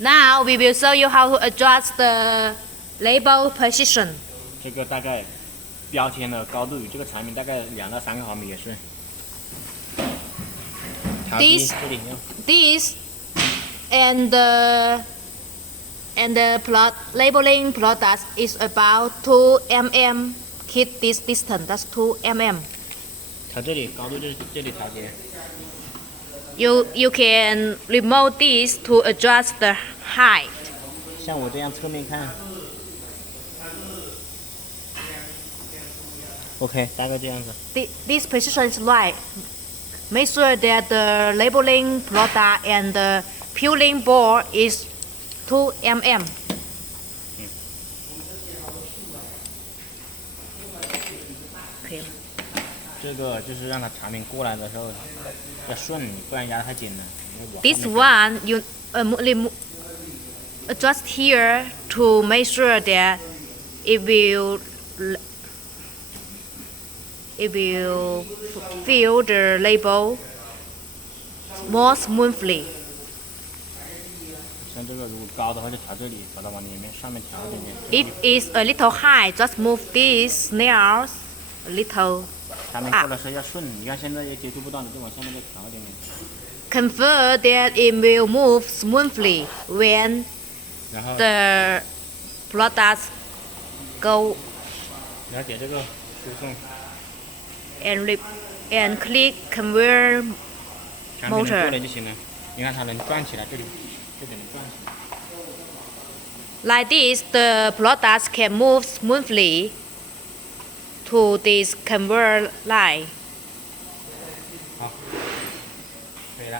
Now we will show you how to adjust the label position. 这个大概标签的高度与这个产品大概2到3个毫米也是。This 这里用 this and the labeling product is about 2 mm. Keep this distance. That's 2 mm. 调这里高度这里调节。You can remote this to adjust the height. 像我这样侧面看。OK， 大概这样子。This position is right. Make sure that the labeling product and the peeling board is 2 mm. 可以了。这个就是让它产品过来的时候要顺，不然压得太紧了。This one you adjust here to make sure that it will fill the label more smoothly. 像这个如果高的话就调这里，把它往里面上面调一点点。 If it's a little high, just move these nails a little. 产品过来时候要顺，你看现在也接触不到，你就往下面再调一点点。Confirm that it will move smoothly when 然后 the products go 了解这个输送。and click conveyor 产品能过 motor. 来就行了。你看它能转起来，这里能转起来。 Like this, the products can move smoothly to this conveyor line.